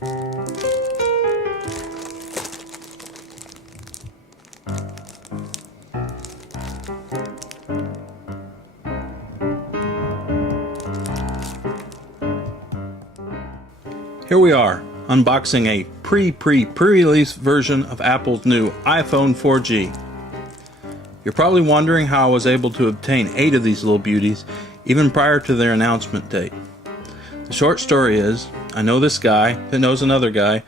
Here we are, unboxing a pre-release version of Apple's new iPhone 4G. You're probably wondering how I was able to obtain 8 of these little beauties even prior to their announcement date. The short story is, I know this guy that knows another guy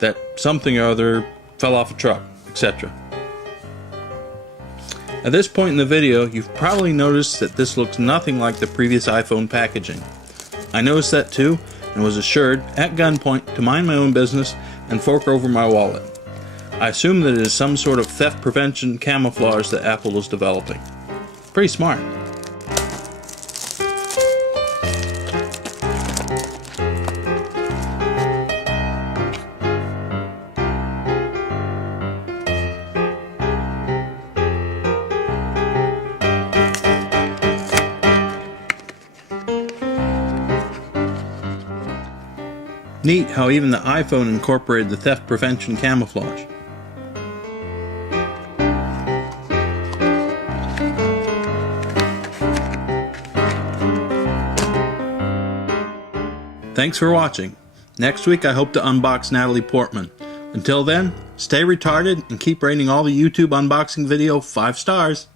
that something or other fell off a truck, etc. At this point in the video, you've probably noticed that this looks nothing like the previous iPhone packaging. I noticed that too, and was assured at gunpoint to mind my own business and fork over my wallet. I assume that it is some sort of theft prevention camouflage that Apple is developing. Pretty smart. Neat how even the iPhone incorporated the theft prevention camouflage. Thanks for watching. Next week I hope to unbox Natalie Portman. Until then, stay retarded and keep rating all the YouTube unboxing video 5 stars.